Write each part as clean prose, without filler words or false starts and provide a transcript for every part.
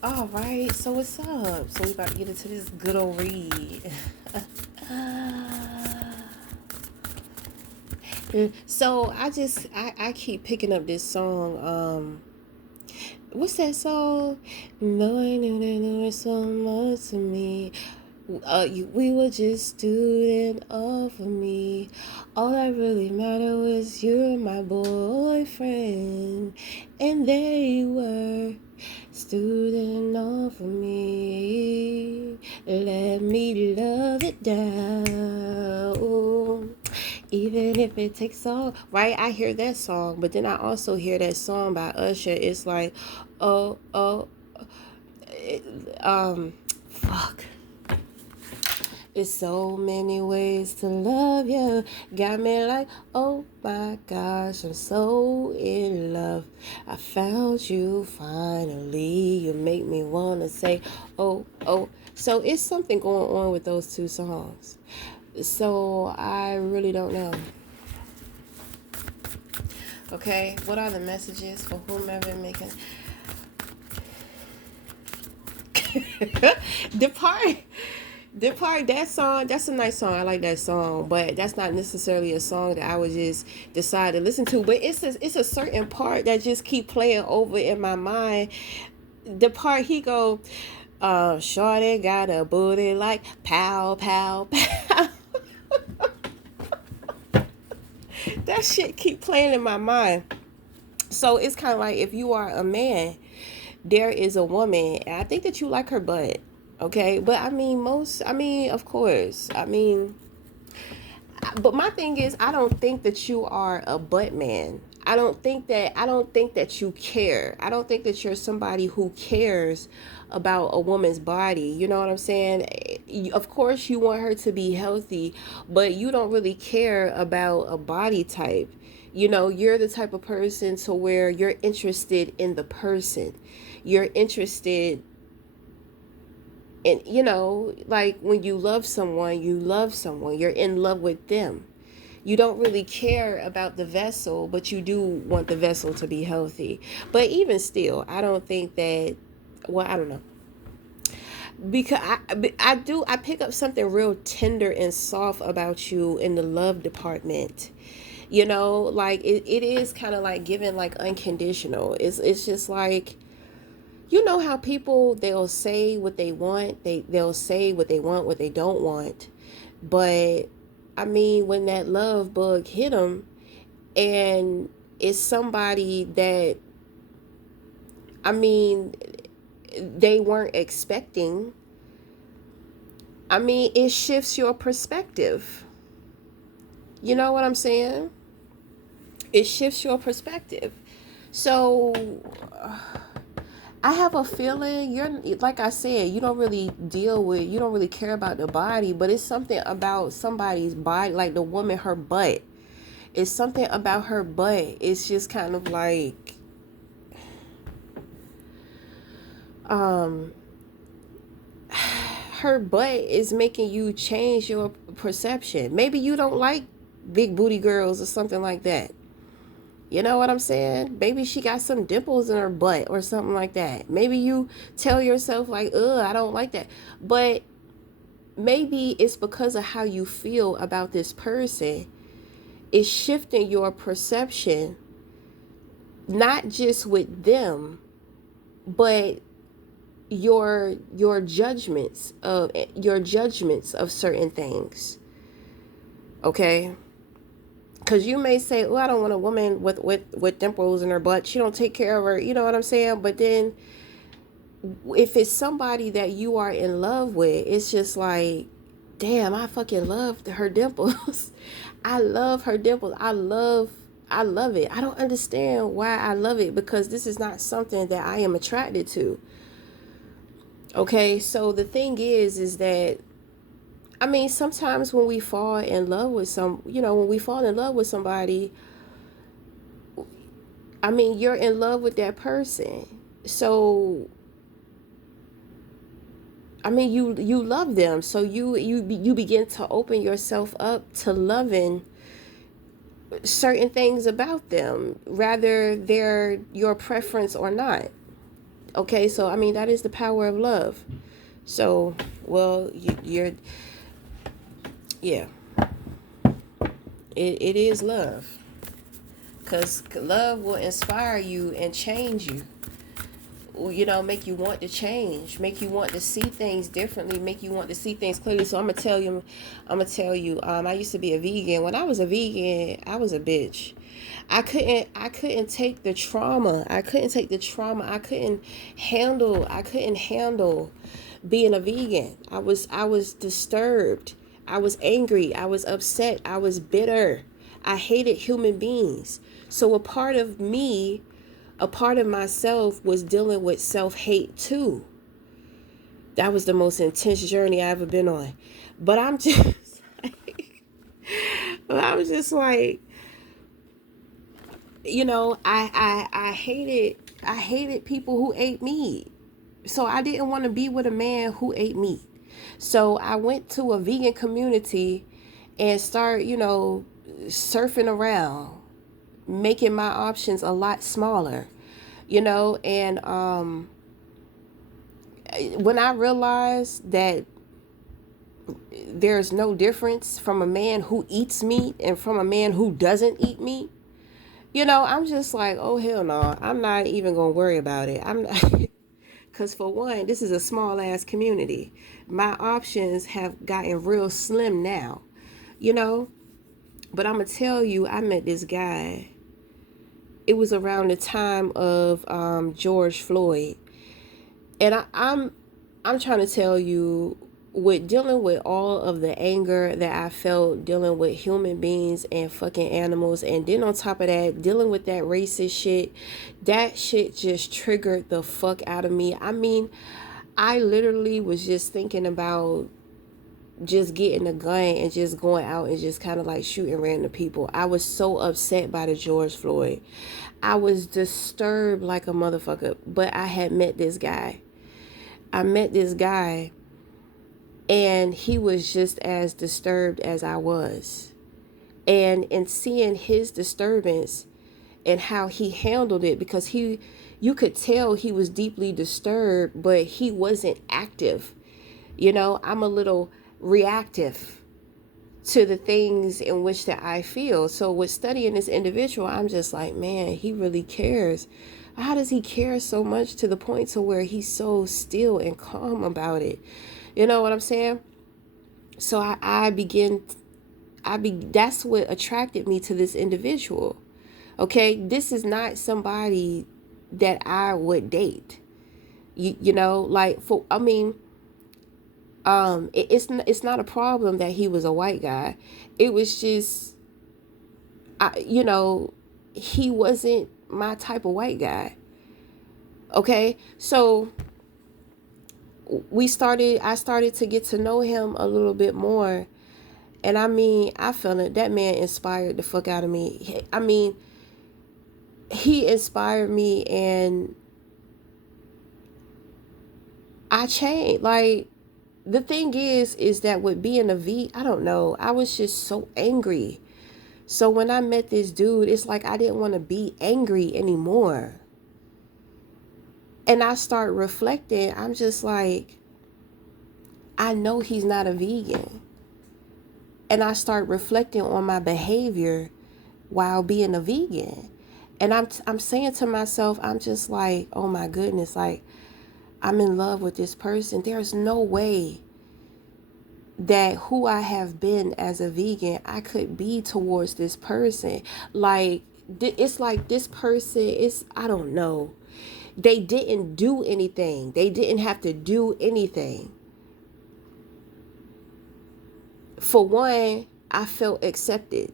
All right, so what's up? So we about to get into this good old read. So I keep picking up this song. What's that song? No, I knew that there was so much to me. We were just student of me. All that really mattered was you and my boyfriend, and they were student of me. Let me love it down. Even if it takes all right, I hear that song, but then I also hear that song by Usher. It's like, oh, oh, it, fuck. It's so many ways to love you. Got me like, oh my gosh, I'm so in love. I found you finally. You make me want to say, oh, oh. So it's something going on with those two songs. So I really don't know. Okay, what are the messages for whomever making depart? Depart, that song, that's a nice song. I like that song, but that's not necessarily a song that I would just decide to listen to. But it's a certain part that just keep playing over in my mind. The part he go, shorty got a booty like pow pow pow. That shit keep playing in my mind. So it's kind of like if you are a man, there is a woman, and I think that you like her butt. Okay, but of course, but my thing is, I don't think that you are a butt man. I don't think that you care. I don't think that you're somebody who cares about a woman's body. You know what I'm saying? Of course you want her to be healthy, but you don't really care about a body type. You know, you're the type of person to where you're interested in the person. You're interested, and like when you love someone, you're in love with them. You don't really care about the vessel, but you do want the vessel to be healthy. But even still, I don't think that, well, I don't know, because I pick up something real tender and soft about you in the love department. Like it is kind of like giving like unconditional. It's just like, how people, they'll say what they want, they'll say what they want, what they don't want. But when that love bug hit them, and it's somebody that, I mean they weren't expecting, it shifts your perspective. You know what I'm saying? It shifts your perspective. So I have a feeling, you're, like I said, you don't really care about the body, but it's something about somebody's body, like the woman, her butt. It's something about her butt. It's just kind of like, um, her butt is making you change your perception. Maybe you don't like big booty girls or something like that. You know what I'm saying? Maybe she got some dimples in her butt or something like that. Maybe you tell yourself like, ugh, I don't like that. But maybe it's because of how you feel about this person. It's shifting your perception, not just with them, but your judgments of certain things. Okay? Because you may say, oh, I don't want a woman with dimples in her butt. She don't take care of her. You know what I'm saying? But then if it's somebody that you are in love with, it's just like, damn, I fucking love her dimples. I love her dimples. I love it. I don't understand why I love it, because this is not something that I am attracted to. Okay, so the thing is that, sometimes when we fall in love with when we fall in love with somebody, you're in love with that person. So, you love them. So you begin to open yourself up to loving certain things about them, rather they're your preference or not. Okay, so I mean, that is the power of love. So, well, you're, yeah, it is love. Because love will inspire you and change you. You know, make you want to change, make you want to see things differently, make you want to see things clearly. So I'm gonna tell you, I used to be a vegan. When I was a vegan, I was a bitch. I couldn't take the trauma. I couldn't handle being a vegan. I was disturbed. I was angry. I was upset. I was bitter. I hated human beings. So a part of myself was dealing with self-hate too. That was the most intense journey I ever been on. But I'm just but I was just like, I hated people who ate meat. So I didn't want to be with a man who ate meat. So I went to a vegan community and start, surfing around, making my options a lot smaller, and when I realized that there's no difference from a man who eats meat and from a man who doesn't eat meat, I'm just like, oh hell no, I'm not even gonna worry about it. I'm not, because for one, this is a small ass community. My options have gotten real slim now, you know. But I'm gonna tell you, I met this guy. It was around the time of George Floyd, and I'm trying to tell you, with dealing with all of the anger that I felt dealing with human beings and fucking animals, and then on top of that, dealing with that racist shit, that shit just triggered the fuck out of me. I mean, I literally was just thinking about just getting a gun and just going out and just kind of like shooting random people. I was so upset by the George Floyd. I was disturbed like a motherfucker, but I had met this guy. I met this guy and he was just as disturbed as I was. And in seeing his disturbance and how he handled it, because you could tell he was deeply disturbed, but he wasn't active. I'm a little reactive to the things in which that I feel. So with studying this individual, I'm just like, man, he really cares. How does he care so much to the point to where he's so still and calm about it? You know what I'm saying? So that's what attracted me to this individual. Okay, this is not somebody that I would date. Like, it's not a problem that he was a white guy. It was just, he wasn't my type of white guy. Okay, so I started to get to know him a little bit more, and I mean, I felt it. That man inspired the fuck out of me. I mean, he inspired me, and I changed. Like, the thing is that with being a V, I don't know, I was just so angry. So when I met this dude, it's like I didn't want to be angry anymore. And I start reflecting, I'm just like, I know he's not a vegan. And I start reflecting on my behavior while being a vegan. And I'm saying to myself, I'm just like, oh my goodness, like, I'm in love with this person. There's no way that who I have been as a vegan, I could be towards this person. Like, it's like this person is, I don't know. They didn't do anything. They didn't have to do anything. For one, I felt accepted.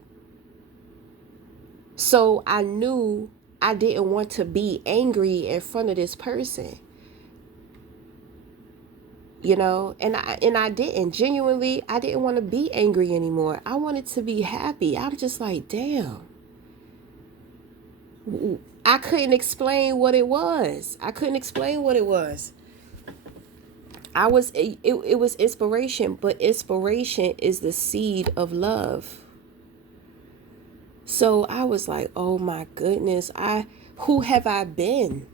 So I knew I didn't want to be angry in front of this person. And I didn't genuinely, I didn't want to be angry anymore. I wanted to be happy. I'm just like, damn. I couldn't explain what it was. It was inspiration, but inspiration is the seed of love. So I was like, oh my goodness, who have I been?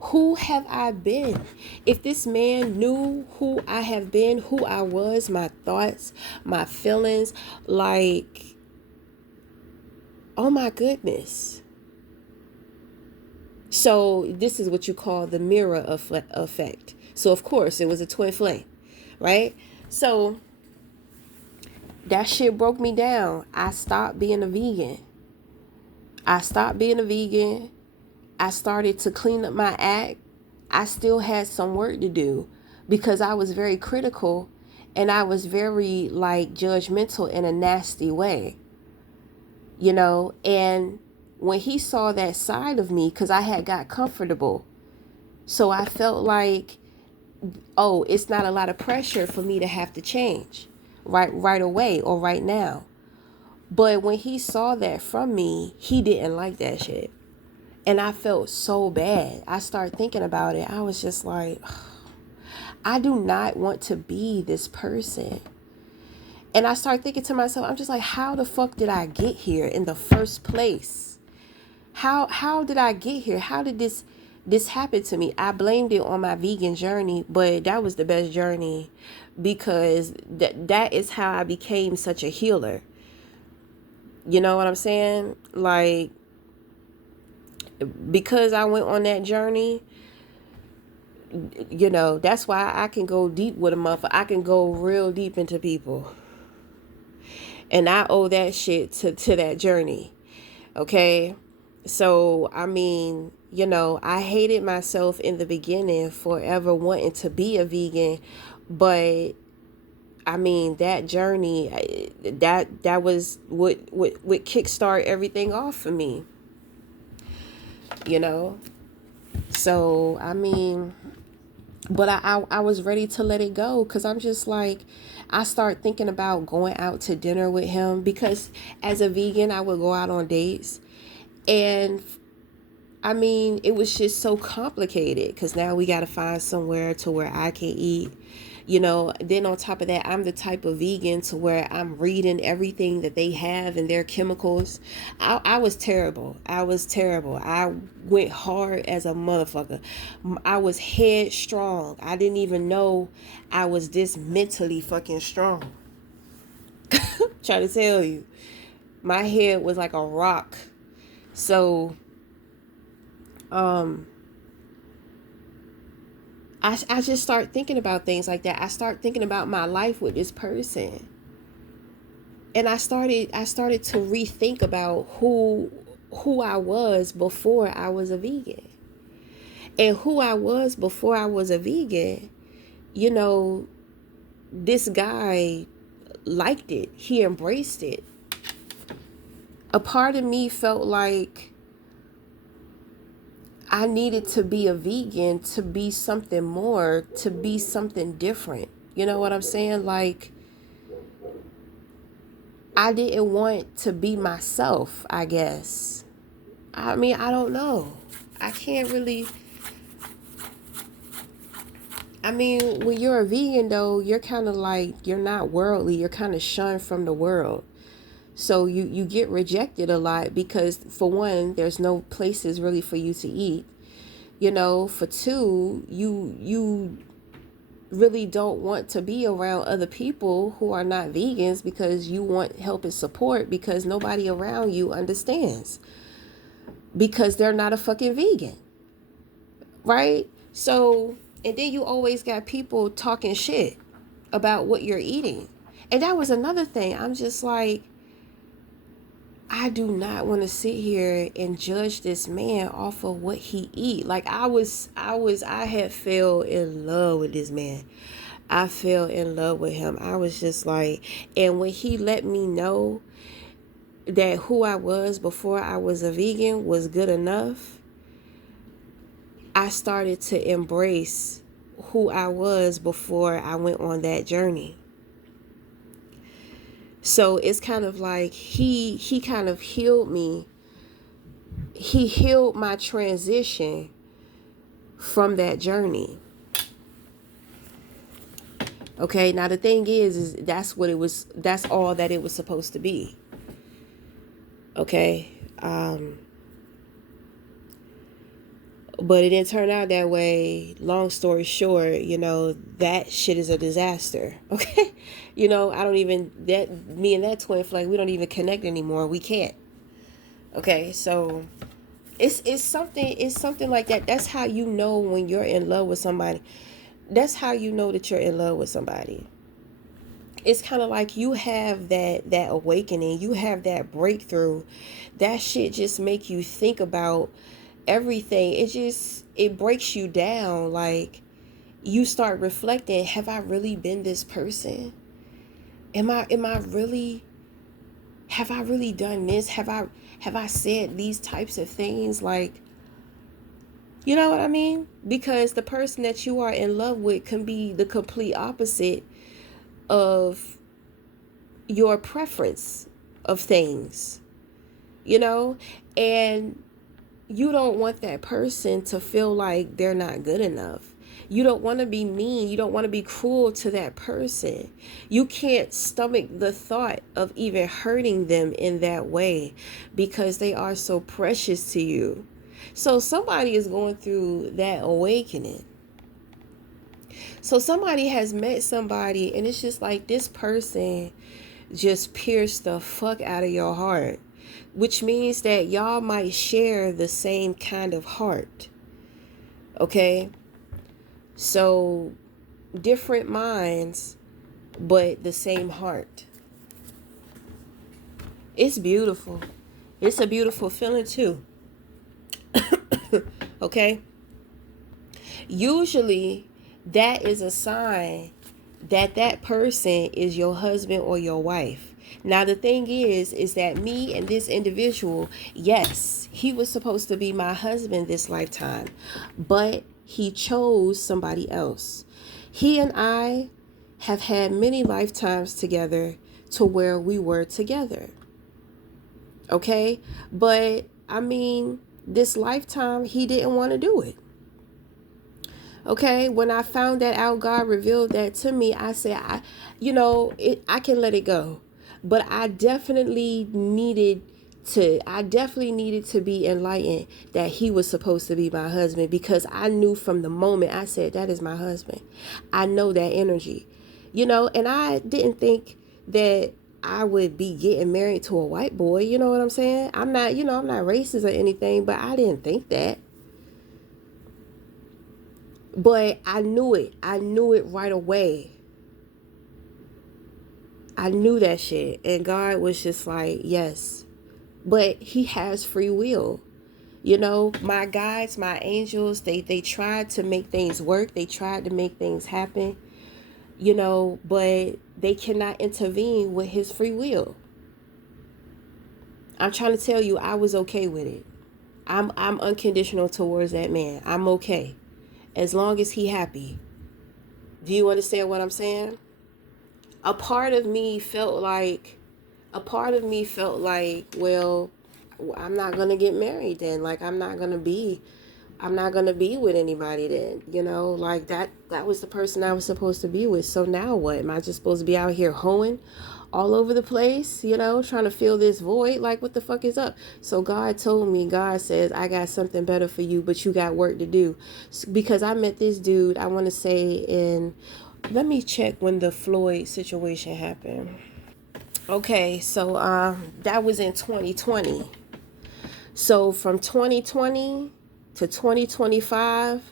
Who have I been? If this man knew who I have been, who I was, my thoughts, my feelings, like, oh my goodness. So this is what you call the mirror effect. So of course it was a twin flame, right? So that shit broke me down. I stopped being a vegan. I stopped being a vegan. I started to clean up my act. I still had some work to do because I was very critical and I was very like judgmental in a nasty way, you know. And when he saw that side of me, because I had got comfortable, so I felt like, oh, it's not a lot of pressure for me to have to change right away or right now. But when he saw that from me, he didn't like that shit. And I felt so bad. I started thinking about it. I was just like, I do not want to be this person. And I started thinking to myself, I'm just like, how the fuck did I get here in the first place? How did I get here? How did this happen to me? I blamed it on my vegan journey, but that was the best journey because that is how I became such a healer. You know what I'm saying? Like, because I went on that journey, you know, that's why I can go deep with a motherfucker. I can go real deep into people. And I owe that shit to that journey. Okay? So, I mean, you know, I hated myself in the beginning for ever wanting to be a vegan, but I mean, that journey, that was what kickstart everything off for me. You know? So, I mean, but I was ready to let it go because I'm just like, I start thinking about going out to dinner with him because as a vegan, I would go out on dates. And I mean, it was just so complicated because now we got to find somewhere to where I can eat. You know, then on top of that, I'm the type of vegan to where I'm reading everything that they have in their chemicals. I was terrible. I was terrible. I went hard as a motherfucker. I was headstrong. I didn't even know I was this mentally fucking strong. Trying to tell you. My head was like a rock. So, I just start thinking about things like that. I start thinking about my life with this person. And I started to rethink about who I was before I was a vegan. And who I was before I was a vegan, you know, this guy liked it. He embraced it. A part of me felt like I needed to be a vegan to be something more, to be something different. You know what I'm saying? Like, I didn't want to be myself, I guess. I mean, I don't know. I can't really. I mean, when you're a vegan, though, you're kind of like, you're not worldly. You're kind of shunned from the world. So you get rejected a lot because, for one, there's no places really for you to eat. You know, for two, you really don't want to be around other people who are not vegans because you want help and support because nobody around you understands because they're not a fucking vegan, right? So, and then you always got people talking shit about what you're eating. And that was another thing. I'm just like, I do not want to sit here and judge this man off of what he eat. Like I had fell in love with this man. I fell in love with him. I was just like, and when he let me know that who I was before I was a vegan was good enough, I started to embrace who I was before I went on that journey. So it's kind of like he kind of healed me. He healed my transition from that journey. Okay, now the thing is that's what it was. That's all that it was supposed to be. Okay, But it didn't turn out that way. Long story short, that shit is a disaster. Okay? I don't even, me and that twin flame, we don't even connect anymore. We can't. Okay? So it's something like that. That's how you know when you're in love with somebody. That's how you know that you're in love with somebody. It's kind of like you have that awakening, you have that breakthrough. That shit just make you think about everything. It breaks you down. Like, you start reflecting, have I really been this person? Am I really, have I really done this? Have I said these types of things? Like, you know what I mean? Because the person that you are in love with can be the complete opposite of your preference of things, you know? And you don't want that person to feel like they're not good enough. You don't want to be mean. You don't want to be cruel to that person. You can't stomach the thought of even hurting them in that way because they are so precious to you. So somebody is going through that awakening. So somebody has met somebody and it's just like this person just pierced the fuck out of your heart, which means that y'all might share the same kind of heart. Okay? So different minds, but the same heart. It's beautiful. It's a beautiful feeling too. Okay? Usually that is a sign that that person is your husband or your wife. Now the thing is that me and this individual, yes, he was supposed to be my husband this lifetime, but he chose somebody else. He and I have had many lifetimes together to where we were together. Okay? But I mean, this lifetime he didn't want to do it. Okay, when I found that out, God revealed that to me. I said, I can let it go, but I definitely needed to be enlightened that he was supposed to be my husband, because I knew from the moment I said, that is my husband. I know that energy, and I didn't think that I would be getting married to a white boy. You know what I'm saying? I'm not racist or anything, but I didn't think that. But I knew it. I knew it right away. I knew that shit. And God was just like, yes. But he has free will. My guides, my angels, they tried to make things work. They tried to make things happen, but they cannot intervene with his free will. I'm trying to tell you, I was okay with it. I'm unconditional towards that man. I'm okay. As long as he happy. Do you understand what I'm saying? A part of me felt like, well, I'm not going to get married then. Like, I'm not going to be with anybody then, like that was the person I was supposed to be with. So now what? Am I just supposed to be out here hoeing all over the place, trying to fill this void? Like, what the fuck is up? So God says, I got something better for you, but you got work to do. Because I met this dude, I want to say let me check when the Floyd situation happened. Okay, so that was in 2020. So from 2020 to 2025,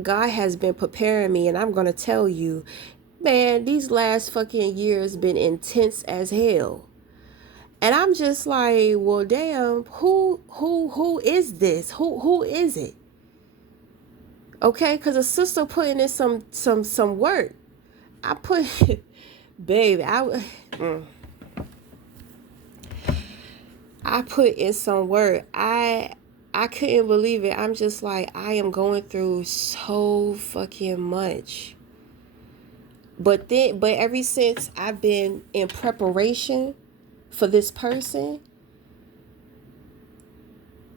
God has been preparing me, and I'm going to tell you, man, these last fucking years been intense as hell. And I'm just like, well, damn, who is this? Who is it? Okay, because a sister putting in some work. I put, baby, I put in some work. I couldn't believe it. I'm just like, I am going through so fucking much. But ever since I've been in preparation for this person,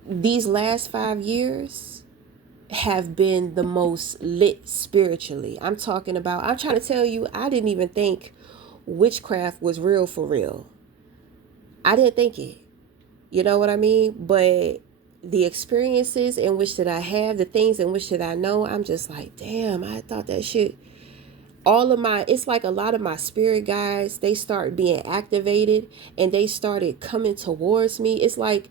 these last 5 years have been the most lit spiritually. I'm trying to tell you, I didn't even think witchcraft was real for real. I didn't think it. You know what I mean? But the experiences in which that I have, the things in which that I know, I'm just like, damn, I thought that shit. It's like a lot of my spirit guides, they start being activated and they started coming towards me. It's like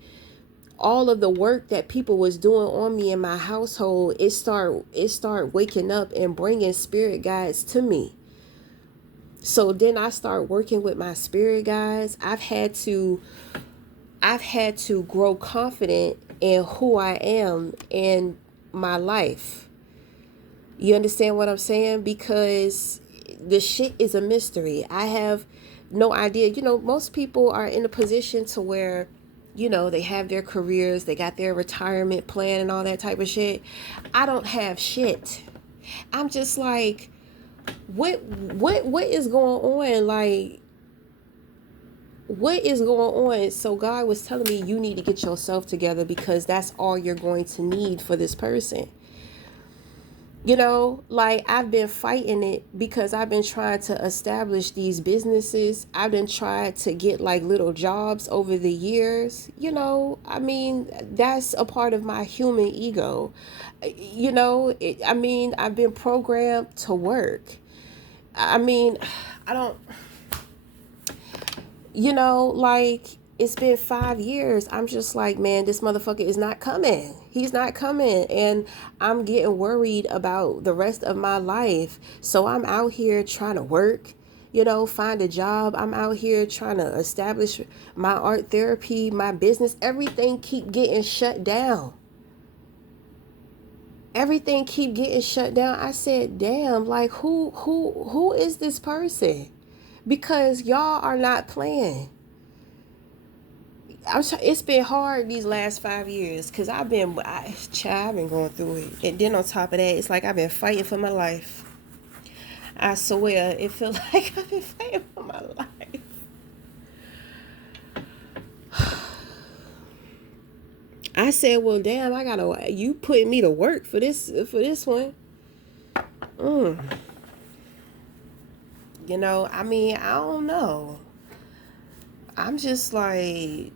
all of the work that people was doing on me in my household, it start waking up and bringing spirit guides to me. So then I start working with my spirit guides. I've had to grow confident in who I am in my life. You understand what I'm saying? Because the shit is a mystery. I have no idea. Most people are in a position to where, they have their careers, they got their retirement plan and all that type of shit. I don't have shit. I'm just like, what is going on? Like, what is going on? So God was telling me, you need to get yourself together, because that's all you're going to need for this person. Like, I've been fighting it because I've been trying to establish these businesses. I've been trying to get like little jobs over the years. I mean, that's a part of my human ego. I've been programmed to work. I mean, I don't, like, it's been 5 years. I'm just like, man, this motherfucker is not coming. He's not coming. And I'm getting worried about the rest of my life. So I'm out here trying to work, find a job. I'm out here trying to establish my art therapy, my business. Everything keep getting shut down. Everything keep getting shut down. I said, damn, like, who is this person? Because y'all are not playing. It's been hard these last 5 years because I've been going through it. And then on top of that, it's like I've been fighting for my life. I swear, it feels like I've been fighting for my life. I said, well, damn, you putting me to work for this one. I mean, I don't know. I'm just like,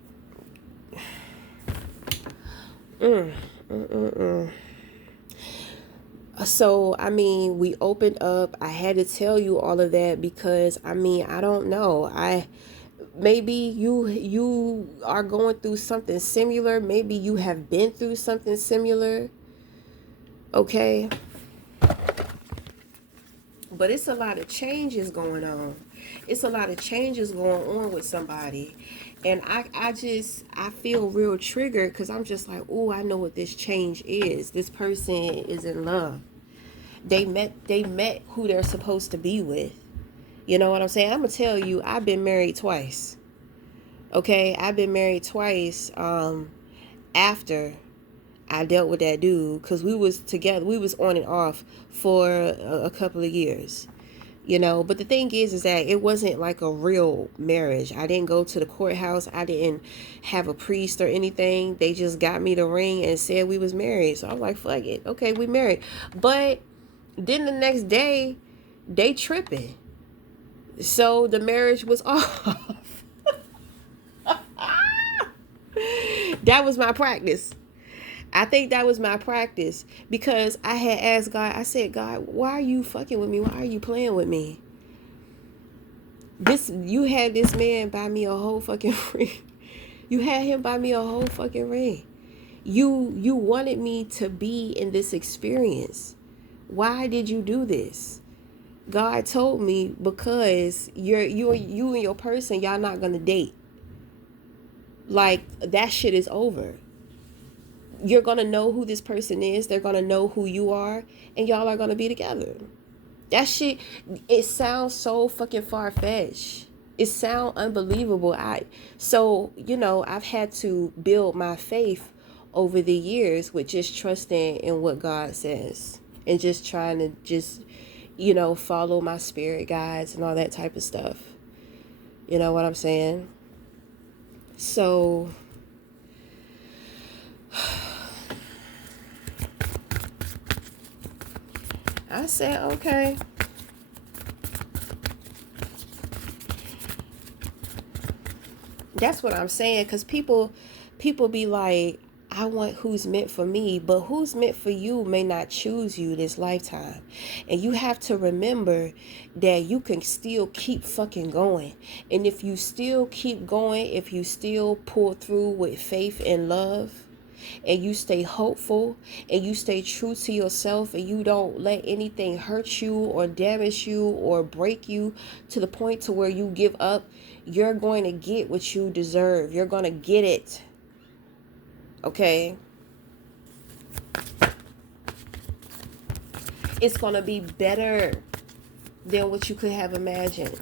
So, I mean, we opened up. I had to tell you all of that because, I mean, I don't know. Maybe you are going through something similar. Maybe you have been through something similar. Okay? But it's a lot of changes going on. It's a lot of changes going on with somebody. And I feel real triggered because I'm just like, oh, I know what this change is. This person is in love. They met who they're supposed to be with. You know what I'm saying? I'm going to tell you, I've been married twice. Okay? I've been married twice after I dealt with that dude, because we was together. We was on and off for a couple of years. But the thing is that it wasn't like a real marriage. I didn't go to the courthouse. I didn't have a priest or anything. They just got me the ring and said we was married. So I'm like, fuck it. Okay, we married. But then the next day, they tripping. So the marriage was off. That was my practice. I think that was my practice because I had asked God, I said, God, why are you fucking with me? Why are you playing with me? You had this man buy me a whole fucking ring. You had him buy me a whole fucking ring. You wanted me to be in this experience. Why did you do this? God told me because you and your person, y'all not gonna date. Like, that shit is over. You're going to know who this person is. They're going to know who you are. And y'all are going to be together. That shit, it sounds so fucking far-fetched. It sounds unbelievable. I've had to build my faith over the years with just trusting in what God says. And just trying to follow my spirit guides and all that type of stuff. You know what I'm saying? So I said, okay. That's what I'm saying, because people be like, I want who's meant for me, but who's meant for you may not choose you this lifetime. And you have to remember that you can still keep fucking going. And if you still keep going, if you still pull through with faith and love, and you stay hopeful, and you stay true to yourself, and you don't let anything hurt you or damage you or break you to the point to where you give up, you're going to get what you deserve. You're going to get it. Okay? It's going to be better than what you could have imagined.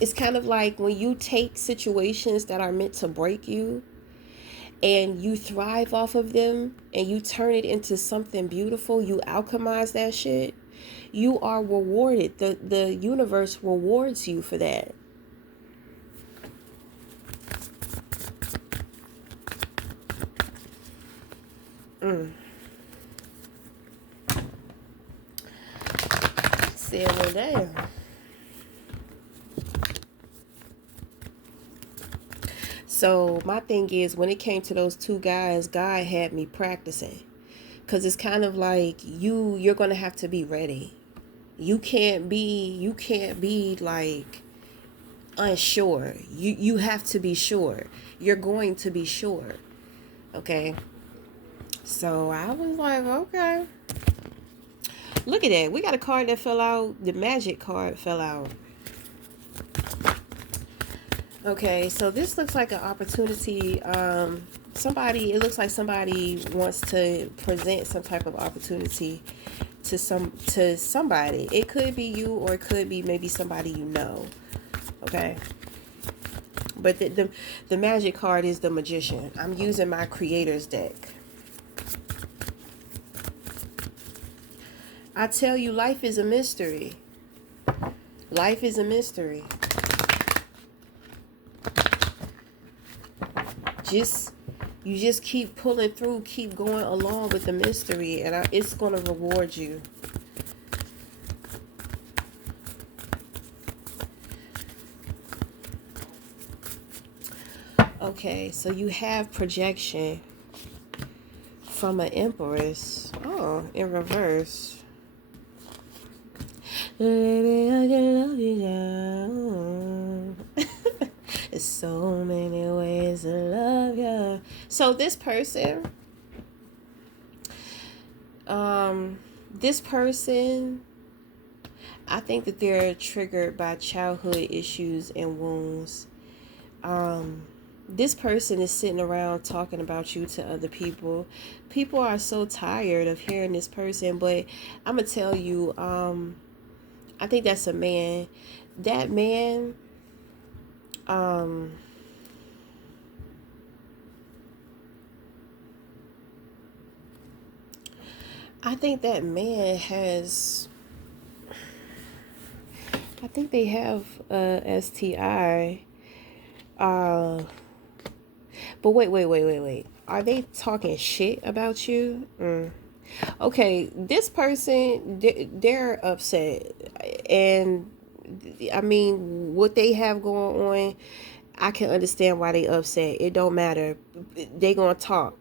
It's kind of like when you take situations that are meant to break you and you thrive off of them and you turn it into something beautiful, you alchemize that shit, you are rewarded. The universe rewards you for that. Said, well, damn. So my thing is, when it came to those two guys, God had me practicing, because it's kind of like you're gonna have to be ready. You can't be like unsure. You have to be sure. You're going to be sure. Okay. So I was like, okay. Look at that. We got a card that fell out. The magic card fell out. Okay, so this looks like an opportunity. It looks like somebody wants to present some type of opportunity to somebody. It could be you, or it could be maybe somebody you know. Okay. But the magic card is the Magician. I'm using my Creator's deck. I tell you, life is a mystery. Life is a mystery. You just keep pulling through, keep going along with the mystery, and it's going to reward you. Okay, so you have projection from an Empress. Oh, in reverse. Baby, I can love you now. There's so many ways to love you. So this person, I think that they're triggered by childhood issues and wounds. This person is sitting around talking about you to other people. People are so tired of hearing this person, but I'm gonna tell you, I think that's a man. That man, I think that man has, I think they have a STI. But wait. Are they talking shit about you? Okay, this person, they're upset. And I mean, what they have going on, I can understand why they upset. It don't matter. They gonna talk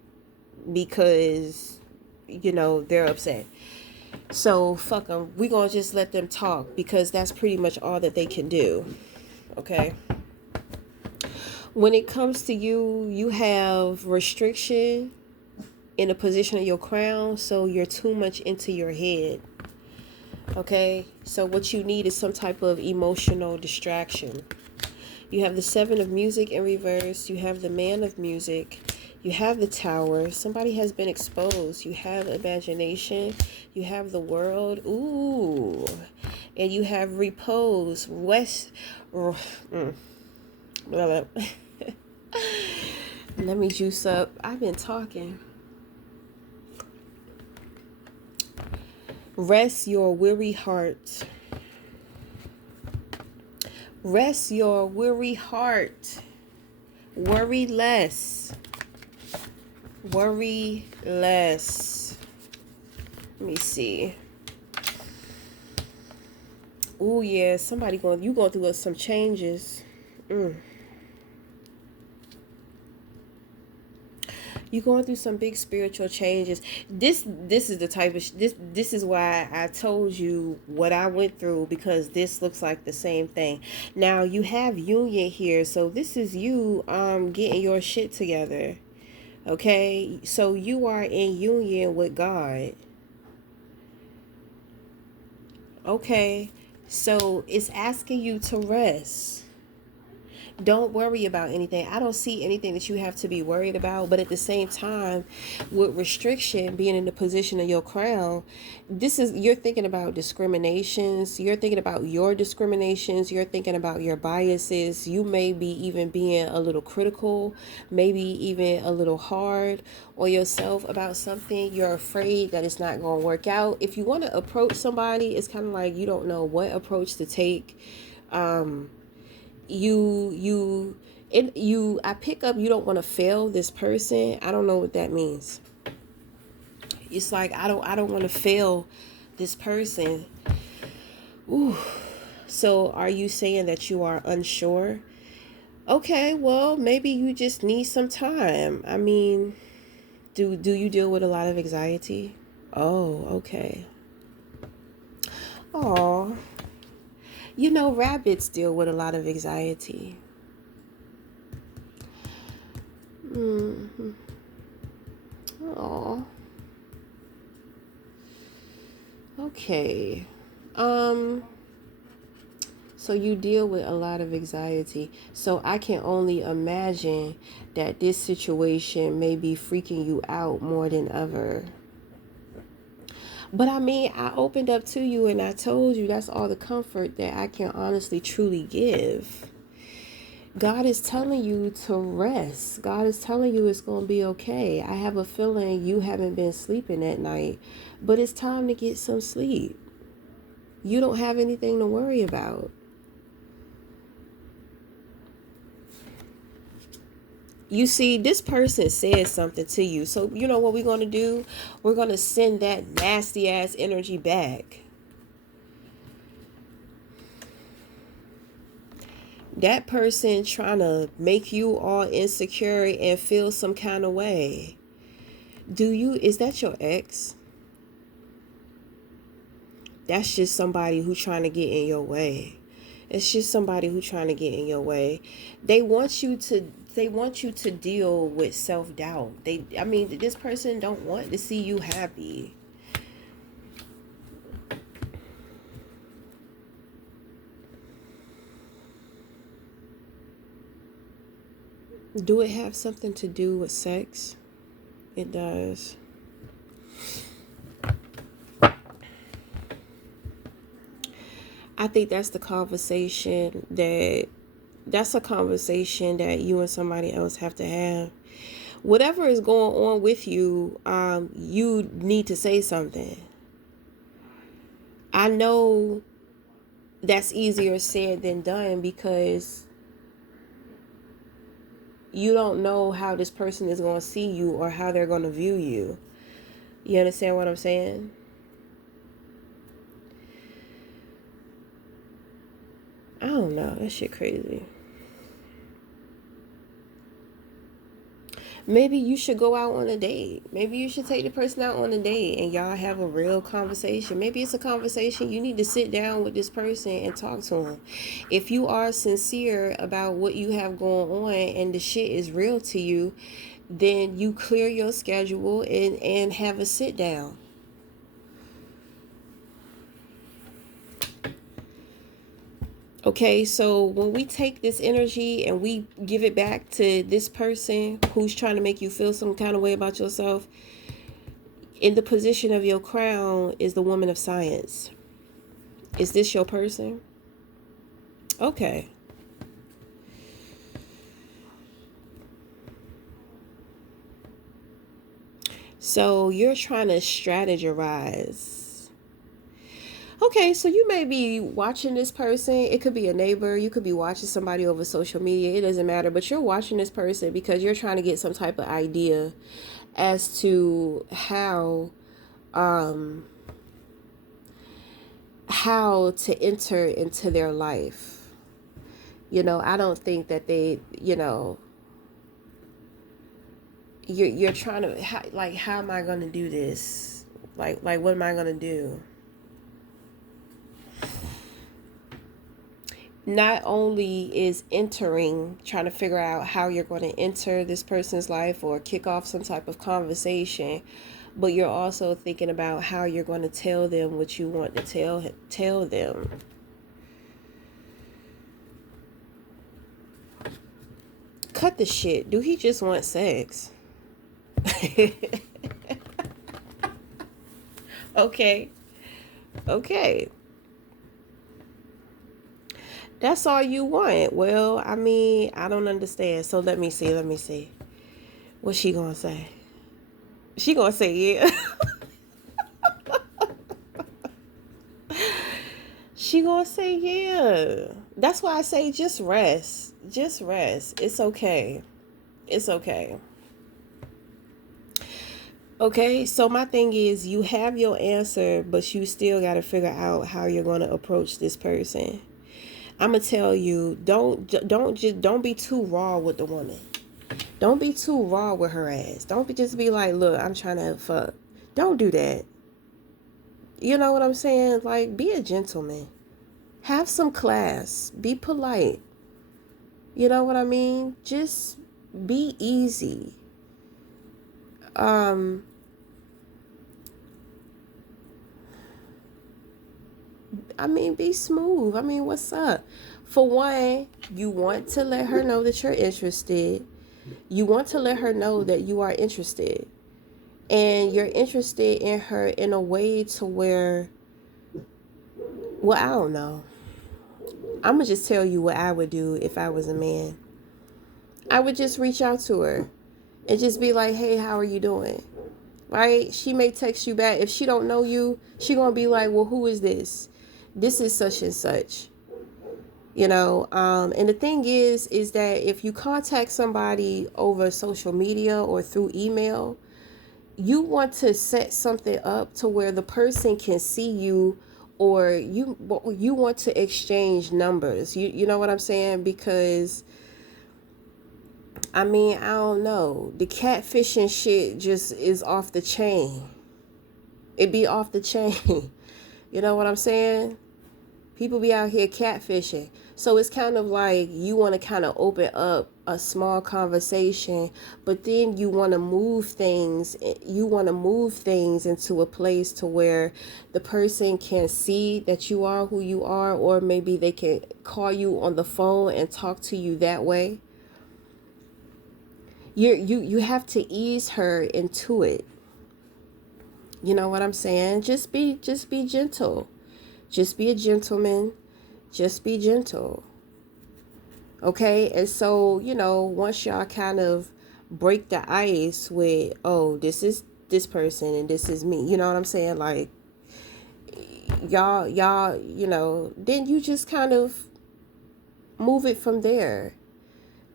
because, they're upset. So fuck them. We gonna just let them talk because that's pretty much all that they can do. Okay. When it comes to you, you have restriction in the position of your crown, so you're too much into your head. Okay, so what you need is some type of emotional distraction. You have the Seven of Music in reverse. You have the Man of Music. You have the Tower. Somebody has been exposed. You have imagination. You have the World. Ooh. And you have repose. Let me juice up. I've been talking. Rest your weary heart. Rest your weary heart. Worry less. Worry less. Let me see. Oh yeah, you going through some changes. Mm. You're going through some big spiritual changes. This is the type of this is why I told you what I went through, because this looks like the same thing. Now you have union here, so this is you getting your shit together. Okay? So you are in union with God. Okay? So it's asking you to rest. Don't worry about anything. I don't see anything that you have to be worried about. But at the same time, with restriction being in the position of your crown, this is, you're thinking about discriminations. You're thinking about your discriminations. You're thinking about your biases. You may be even being a little critical, maybe even a little hard on yourself about something. You're afraid that it's not going to work out. If you want to approach somebody, it's kind of like you don't know what approach to take. I pick up, you don't want to fail this person. I don't know what that means. It's like I don't want to fail this person. Ooh. So are you saying that you are unsure? Okay, well, maybe you just need some time. I mean, do you deal with a lot of anxiety? Oh, okay. Oh, rabbits deal with a lot of anxiety. Mm-hmm. Oh, okay. Um, so you deal with a lot of anxiety. So I can only imagine that this situation may be freaking you out more than ever. But I mean, I opened up to you and I told you that's all the comfort that I can honestly truly give. God is telling you to rest. God is telling you it's going to be okay. I have a feeling you haven't been sleeping at night, but it's time to get some sleep. You don't have anything to worry about. You see, this person said something to you. So, you know what we're going to do? We're going to send that nasty ass energy back. That person trying to make you all insecure and feel some kind of way. Is that your ex? That's just somebody who's trying to get in your way. It's just somebody who's trying to get in your way. They want you to deal with self-doubt. This person don't want to see you happy. Do it have something to do with sex? It does. I think that's a conversation that you and somebody else have to have. Whatever is going on with you, you need to say something. I know that's easier said than done, because you don't know how this person is going to see you or how they're going to view you. You understand what I'm saying? I don't know. That shit crazy. Maybe you should go out on a date. Maybe you should take the person out on a date and y'all have a real conversation. Maybe it's a conversation you need to sit down with this person and talk to him. If you are sincere about what you have going on and the shit is real to you, then you clear your schedule and have a sit down. Okay, so when we take this energy and we give it back to this person who's trying to make you feel some kind of way about yourself, in the position of your crown is the woman of science. Is this your person? Okay. So you're trying to strategize. Okay, so you may be watching this person. It could be a neighbor. You could be watching somebody over social media. It doesn't matter. But you're watching this person because you're trying to get some type of idea as to um, how to enter into their life. I don't think that they, you're trying to, how am I going to do this? Like what am I going to do? Not only is entering, trying to figure out how you're going to enter this person's life or kick off some type of conversation, but you're also thinking about how you're going to tell them what you want to tell them. Cut the shit. Do he just want sex? Okay. Okay. That's all you want. Well, I mean, I don't understand. So let me see. What's she gonna say? She gonna say yeah. She gonna say yeah. That's why I say just rest. Just rest. It's okay. It's okay. Okay, so my thing is you have your answer, but you still got to figure out how you're going to approach this person. I'm going to tell you, don't be too raw with the woman. Don't be too raw with her ass. Don't just be like, "Look, I'm trying to fuck." Don't do that. You know what I'm saying? Like, be a gentleman. Have some class. Be polite. You know what I mean? Just be easy. I mean, be smooth. I mean, what's up? For one, you want to let her know that you're interested. You want to let her know that you are interested. And you're interested in her in a way to where, well, I don't know. I'm going to just tell you what I would do if I was a man. I would just reach out to her and just be like, "Hey, how are you doing?" Right? She may text you back. If she don't know you, she going to be like, "Well, who is this? This is such and such." And the thing is that if you contact somebody over social media or through email, you want to set something up to where the person can see you, or you want to exchange numbers. You know what I'm saying? Because I mean, I don't know. The catfishing shit just is off the chain. It be off the chain. You know what I'm saying? People be out here catfishing. So it's kind of like you want to kind of open up a small conversation, but then you want to move things. You want to move things into a place to where the person can see that you are who you are, or maybe they can call you on the phone and talk to you that way. You have to ease her into it. You know what I'm saying? Just be gentle. Just be a gentleman. Just be gentle. Okay? And so, once y'all kind of break the ice with, "Oh, this is this person and this is me." You know what I'm saying? Like y'all, then you just kind of move it from there.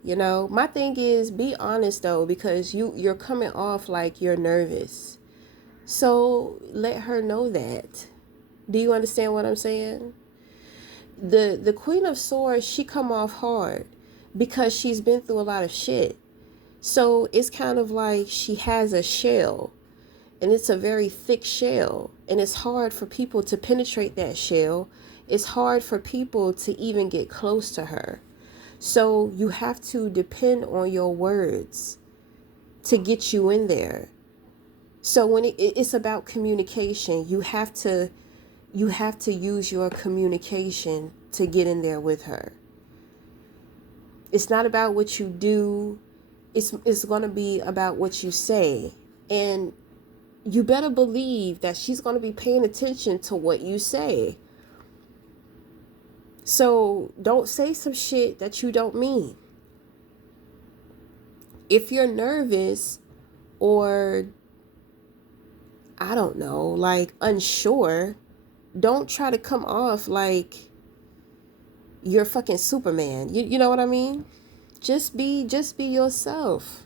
My thing is, be honest though, because you're coming off like you're nervous. So let her know that. Do you understand what I'm saying? The Queen of Swords, she come off hard because she's been through a lot of shit. So it's kind of like she has a shell, and it's a very thick shell, and it's hard for people to penetrate that shell. It's hard for people to even get close to her. So you have to depend on your words to get you in there. So when it's about communication, you have to use your communication to get in there with her. It's not about what you do. It's going to be about what you say. And you better believe that she's going to be paying attention to what you say. So don't say some shit that you don't mean. If you're nervous or, I don't know, like unsure, don't try to come off like you're fucking Superman. You know what I mean? Just be yourself.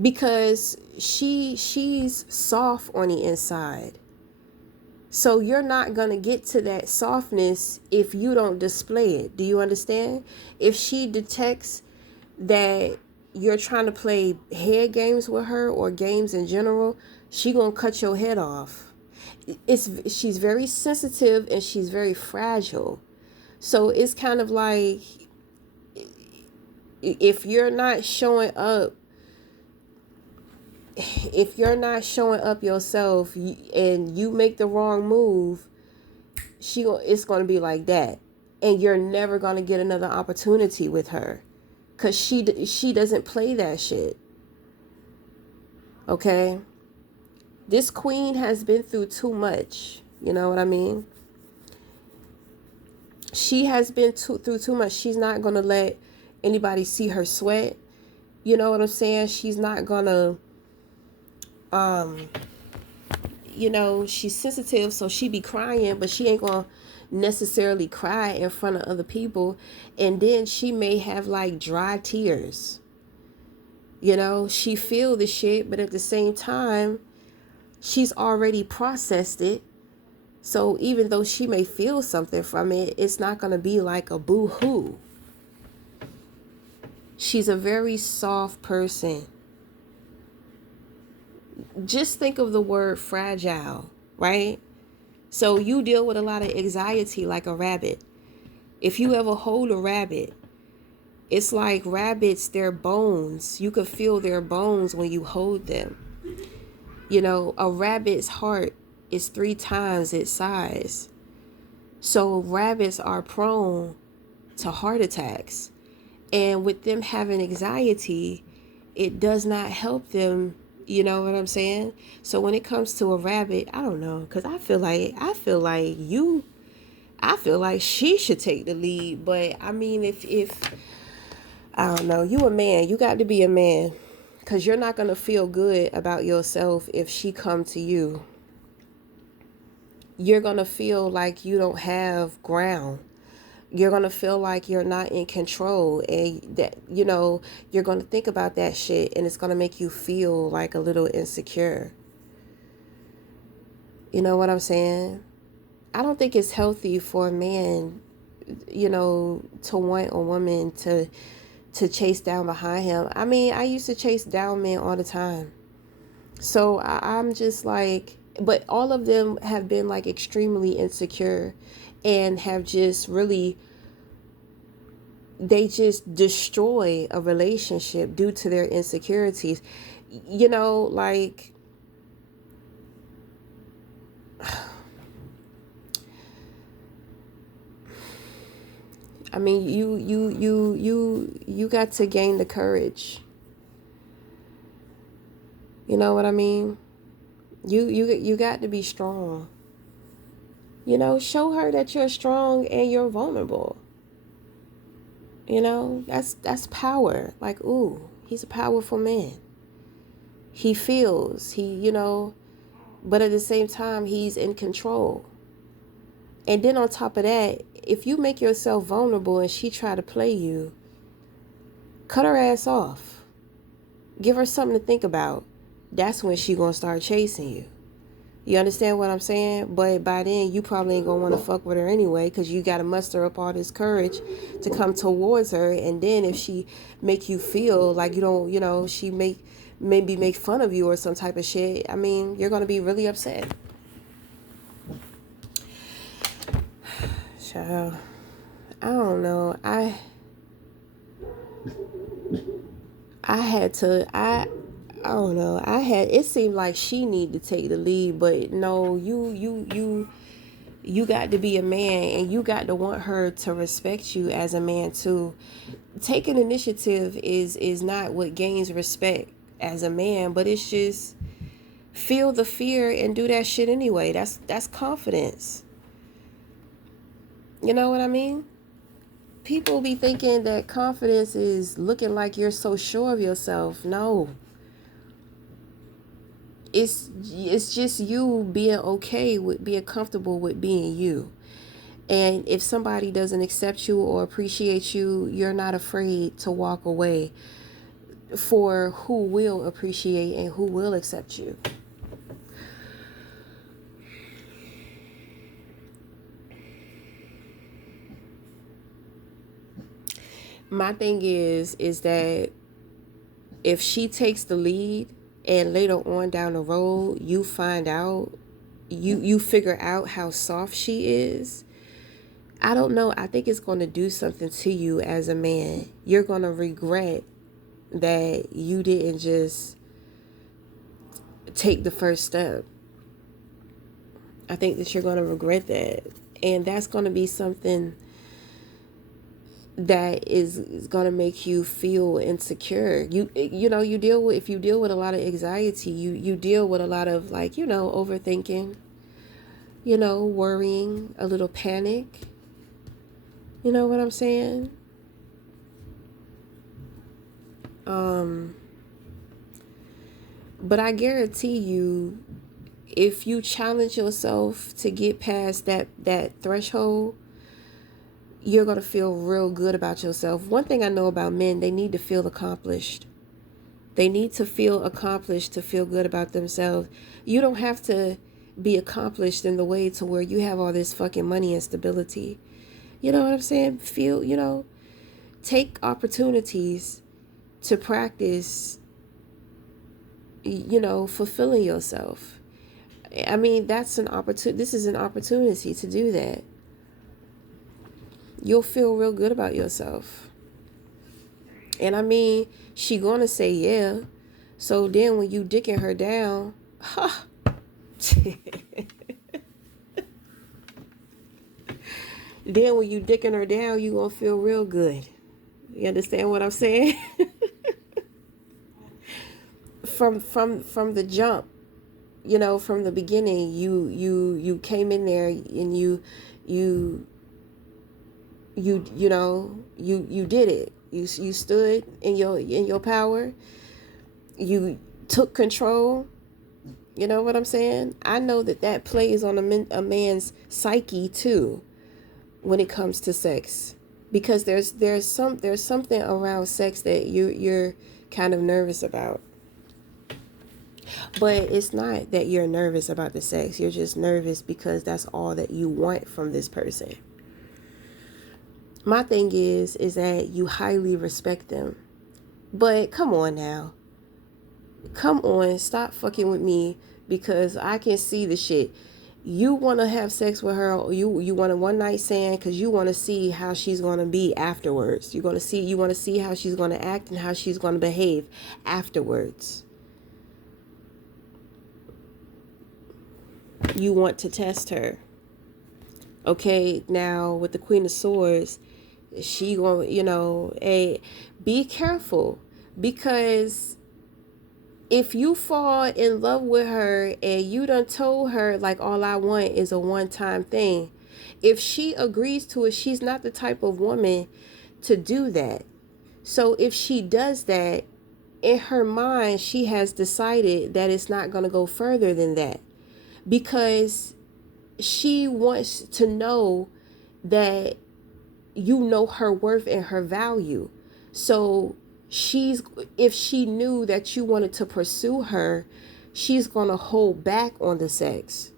Because she's soft on the inside. So you're not going to get to that softness if you don't display it. Do you understand? If she detects that you're trying to play head games with her or games in general, she going to cut your head off. She's very sensitive and she's very fragile. So it's kind of like, if you're not showing up, yourself and you make the wrong move, it's going to be like that, and you're never going to get another opportunity with her, because she doesn't play that shit. Okay, this queen has been through too much. You know what I mean? She has been through too much. She's not going to let anybody see her sweat. You know what I'm saying? She's not going to she's sensitive, so she be crying, but she ain't gonna necessarily cry in front of other people. And then she may have like dry tears. She feel the shit, but at the same time, she's already processed it. So even though she may feel something from it, it's not gonna be like a boo-hoo. She's a very soft person. Just think of the word fragile, right? So you deal with a lot of anxiety like a rabbit. If you ever hold a rabbit, it's like rabbits, their bones, you can feel their bones when you hold them. A rabbit's heart is 3 times its size. So rabbits are prone to heart attacks. And with them having anxiety, it does not help them. You know what I'm saying? So when it comes to a rabbit, I don't know, because I feel like she should take the lead. But I mean, if I don't know, you a man, you got to be a man, because you're not going to feel good about yourself if she come to you. You're going to feel like you don't have ground. You're going to feel like you're not in control, and that, you're going to think about that shit, and it's going to make you feel like a little insecure. You know what I'm saying? I don't think it's healthy for a man, to want a woman to chase down behind him. I mean, I used to chase down men all the time. So I'm just like, but all of them have been like extremely insecure and have just really, they just destroy a relationship due to their insecurities. Like, I mean, you got to gain the courage. You know what I mean? You got to be strong. Show her that you're strong and you're vulnerable. That's power. Like, ooh, he's a powerful man. He feels, but at the same time, he's in control. And then on top of that, if you make yourself vulnerable and she try to play you, cut her ass off. Give her something to think about. That's when she gonna start chasing you. You understand what I'm saying? But by then, you probably ain't gonna want to fuck with her anyway, because you got to muster up all this courage to come towards her. And then if she make you feel like you don't, she maybe make fun of you or some type of shit, I mean, you're gonna be really upset. Child, I don't know. I don't know. It seemed like she needed to take the lead, but no, you got to be a man, and you got to want her to respect you as a man too. Taking initiative is not what gains respect as a man, but it's just feel the fear and do that shit anyway. That's confidence. You know what I mean? People be thinking that confidence is looking like you're so sure of yourself. No. It's just you being okay with being comfortable with being you. And if somebody doesn't accept you or appreciate you, you're not afraid to walk away for who will appreciate and who will accept you. My thing is that if she takes the lead and later on down the road you find out, you figure out how soft she is, I don't know, I think it's going to do something to you as a man. You're going to regret that you didn't just take the first step. I think that you're going to regret that, and that's going to be something that is going to make you feel insecure. You know, you deal with, if you deal with a lot of anxiety, you deal with a lot of, like, you know, overthinking, you know, worrying, a little panic. You know what I'm saying? But I guarantee you, if you challenge yourself to get past that threshold, you're going to feel real good about yourself. One thing I know about men, they need to feel accomplished. They need to feel accomplished to feel good about themselves. You don't have to be accomplished in the way to where you have all this fucking money and stability. You know what I'm saying? Feel, you know, take opportunities to practice, you know, fulfilling yourself. I mean, that's an opportunity. This is an opportunity to do that. You'll feel real good about yourself. And I mean, she gonna say yeah. So then when you dicking her down, then when you dicking her down, you gonna feel real good. You understand what I'm saying? from the jump, you know, from the beginning, you came in there and you know, you did it. You stood in your power. You took control. You know what I'm saying? I know that plays on a man's psyche too when it comes to sex, because there's something around sex that you're kind of nervous about. But it's not that you're nervous about the sex. You're just nervous because that's all that you want from this person. My thing is that you highly respect them. But come on now. Come on, stop fucking with me, because I can see the shit. You want to have sex with her, or you want a one night stand because you want to see how she's going to be afterwards. You want to see how she's going to act and how she's going to behave afterwards. You want to test her. Okay, now with the Queen of Swords, she going, you know, be careful, because if you fall in love with her and you done told her, like, all I want is a one-time thing, if she agrees to it, she's not the type of woman to do that. So if she does that, in her mind, she has decided that it's not going to go further than that, because she wants to know that you know her worth and her value. So if she knew that you wanted to pursue her, she's going to hold back on the sex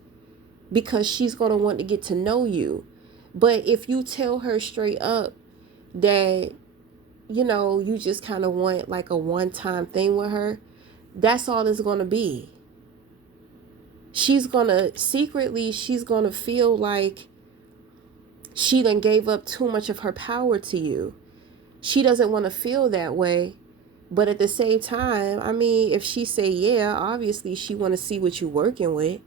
because she's going to want to get to know you. But if you tell her straight up that, you know, you just kind of want like a one-time thing with her, that's all it's going to be. She's going to feel like she done gave up too much of her power to you. She doesn't want to feel that way. But at the same time, I mean, if she say yeah, obviously she want to see what you're working with.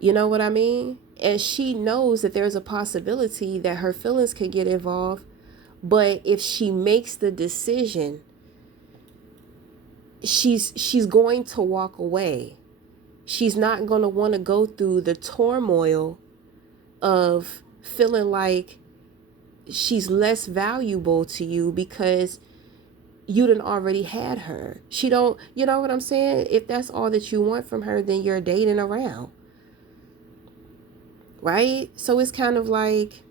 You know what I mean? And she knows that there's a possibility that her feelings could get involved. But if she makes the decision, she's going to walk away. She's not going to want to go through the turmoil of feeling like she's less valuable to you because you done already had her. She don't, you know what I'm saying? If that's all that you want from her, then you're dating around. Right? So it's kind of like,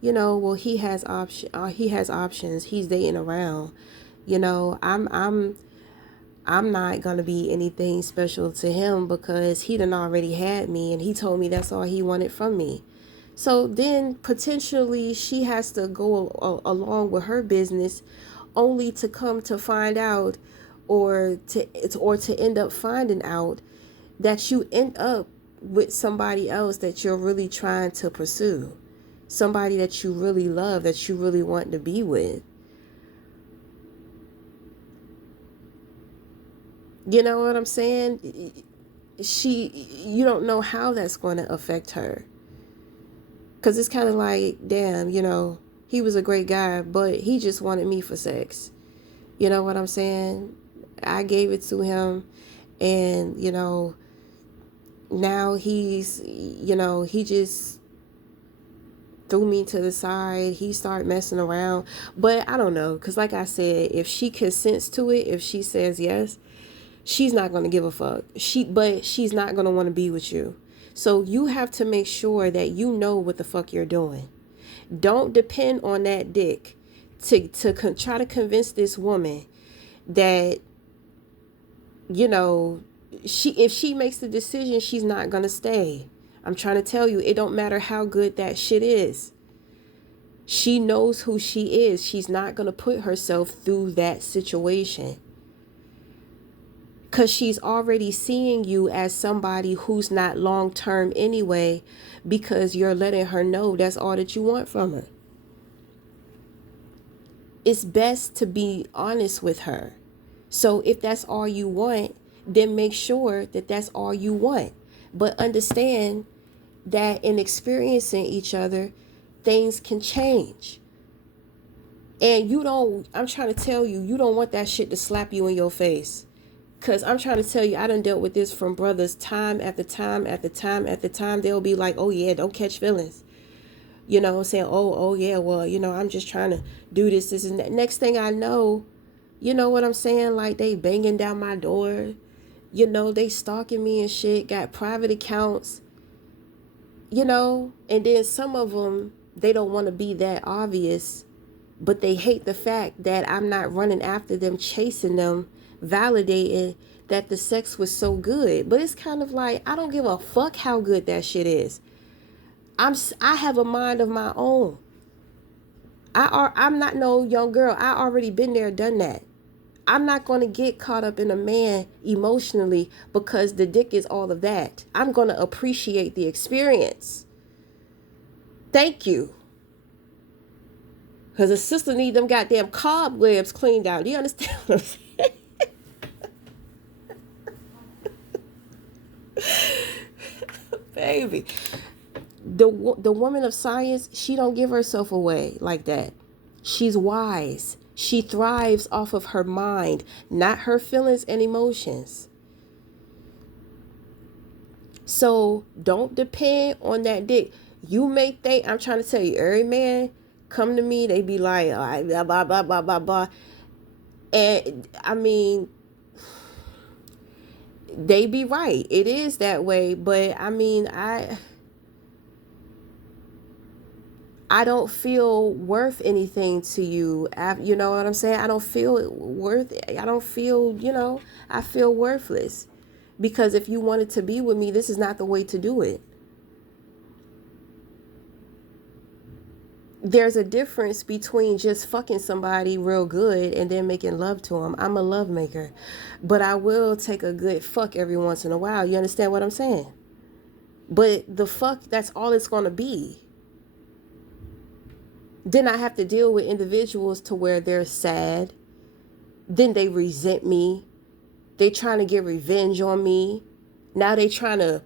you know, well, he has options. He's dating around. You know, I'm not going to be anything special to him because he done already had me and he told me that's all he wanted from me. So then potentially she has to go along with her business, only to come to find out, or to end up finding out that you end up with somebody else that you're really trying to pursue, somebody that you really love, that you really want to be with. You know what I'm saying? You don't know how that's going to affect her, because it's kind of like, damn, he was a great guy, but he just wanted me for sex. You know what I'm saying? I gave it to him, and now he just threw me to the side. He started messing around. But I don't know, because like I said, if she consents to it, if she says yes, she's not going to give a fuck. But she's not going to want to be with you. So you have to make sure that you know what the fuck you're doing. Don't depend on that dick to try to convince this woman that, if she makes the decision, she's not going to stay. I'm trying to tell you, it don't matter how good that shit is. She knows who she is. She's not going to put herself through that situation, because she's already seeing you as somebody who's not long-term anyway, because you're letting her know that's all that you want from her. It's best to be honest with her. So if that's all you want, then make sure that that's all you want. But understand that in experiencing each other, things can change. And I'm trying to tell you, you don't want that shit to slap you in your face. Because I'm trying to tell you, I done dealt with this from brothers time after time after time after time. They'll be like, oh yeah, don't catch feelings. Saying, oh yeah, well, I'm just trying to do this and that. Next thing I know, you know what I'm saying? Like, they banging down my door. They stalking me and shit, got private accounts. And then some of them, they don't want to be that obvious, but they hate the fact that I'm not running after them, chasing them, validating that the sex was so good. But it's kind of like, I don't give a fuck how good that shit is. I have a mind of my own. I'm not no young girl. I already been there, done that. I'm not going to get caught up in a man emotionally because the dick is all of that. I'm going to appreciate the experience. Thank you. Because a sister need them goddamn cobwebs cleaned out. Do you understand what I'm saying? Baby. The woman of science, she don't give herself away like that. She's wise. She thrives off of her mind, not her feelings and emotions. So don't depend on that dick. You may think, I'm trying to tell you, every man come to me, they be like, blah, blah, blah, blah, blah, blah. And I mean, they be right. It is that way. But I mean, I don't feel worth anything to you. You know what I'm saying? I don't feel worth. I don't feel, I feel worthless. Because if you wanted to be with me, this is not the way to do it. There's a difference between just fucking somebody real good and then making love to them. I'm a love maker. But I will take a good fuck every once in a while. You understand what I'm saying? But the fuck, that's all it's going to be. Then I have to deal with individuals to where they're sad. Then they resent me. They trying to get revenge on me. Now they trying to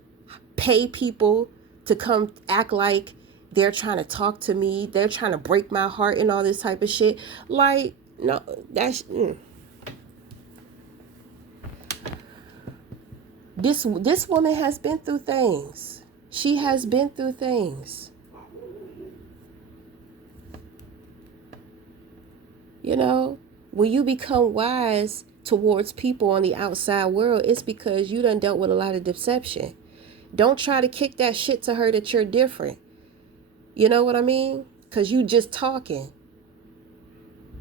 pay people to come act like they're trying to talk to me. They're trying to break my heart and all this type of shit. Like, no, that's... This woman has been through things. She has been through things. When you become wise towards people on the outside world, it's because you done dealt with a lot of deception. Don't try to kick that shit to her that you're different. You know what I mean? Because you just talking.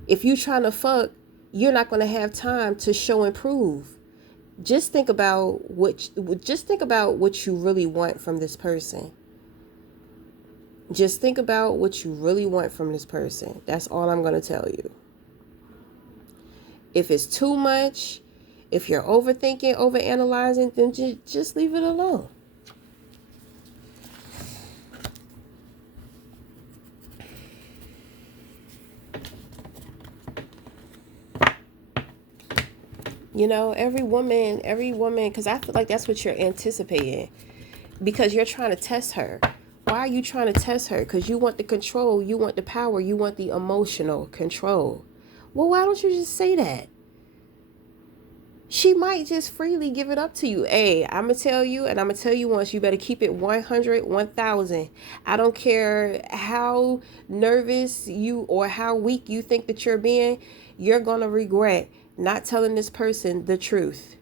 If you trying to fuck, you're not going to have time to show and prove. Just think about what you really want from this person. Just think about what you really want from this person. That's all I'm going to tell you. If it's too much, if you're overthinking, overanalyzing, then just leave it alone. You know, every woman, because I feel like that's what you're anticipating. Because you're trying to test her. Why are you trying to test her? Because you want the control, you want the power, you want the emotional control. Well, why don't you just say that? She might just freely give it up to you. Hey, I'm going to tell you, and I'm going to tell you once, you better keep it 100, 1000. I don't care how nervous you or how weak you think that you're being, you're going to regret not telling this person the truth.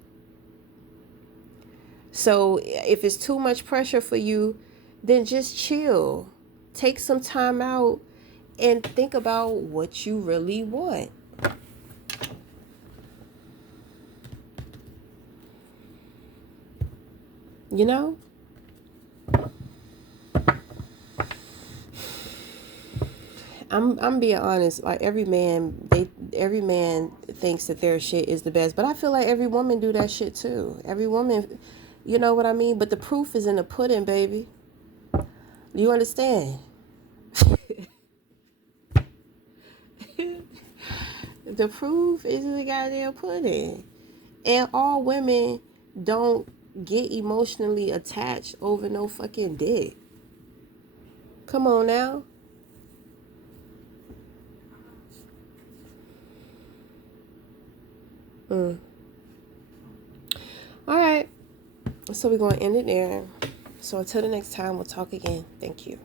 So if it's too much pressure for you, then just chill. Take some time out and think about what you really want. You know? I'm being honest. Like every man thinks that their shit is the best, but I feel like every woman do that shit too. Every woman, you know what I mean? But the proof is in the pudding, baby. You understand? The proof is in the goddamn pudding. And all women don't get emotionally attached over no fucking dick. Come on now. All right. So we're going to end it there. So until the next time, we'll talk again. Thank you.